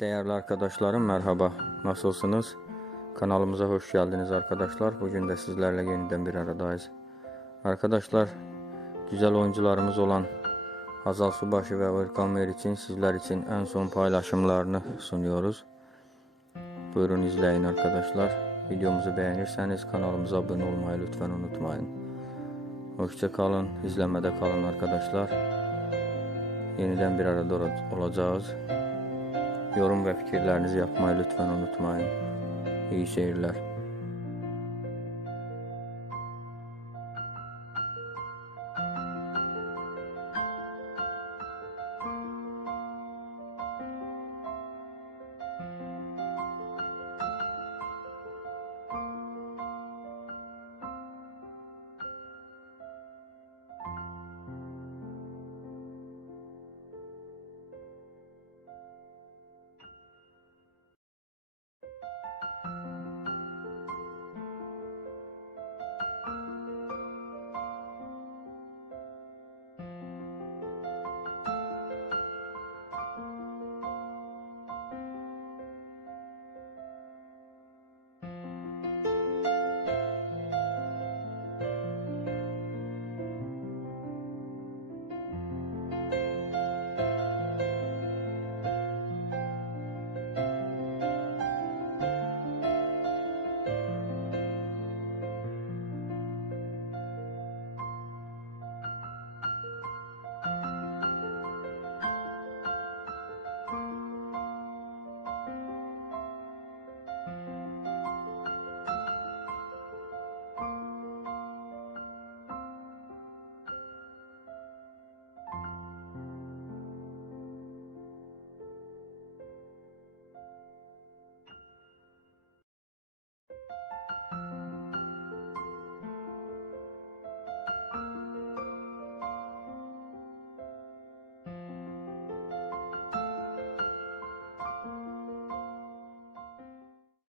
Değerli arkadaşlarım merhaba. Nasılsınız? Kanalımıza hoş geldiniz arkadaşlar. Bugün de sizlerle yeniden bir aradayız. Arkadaşlar güzel oyuncularımız olan Hazal Subaşı ve Erkan Meriç'in sizler için en son paylaşımlarını sunuyoruz. Buyurun izleyin arkadaşlar. Videomuzu beğenirseniz kanalımıza abone olmayı lütfen unutmayın. Hoşça kalın, izlemede kalın arkadaşlar. Yeniden bir arada ol- olacağız. Yorum ve fikirlerinizi yapmayı lütfen unutmayın. İyi seyirler.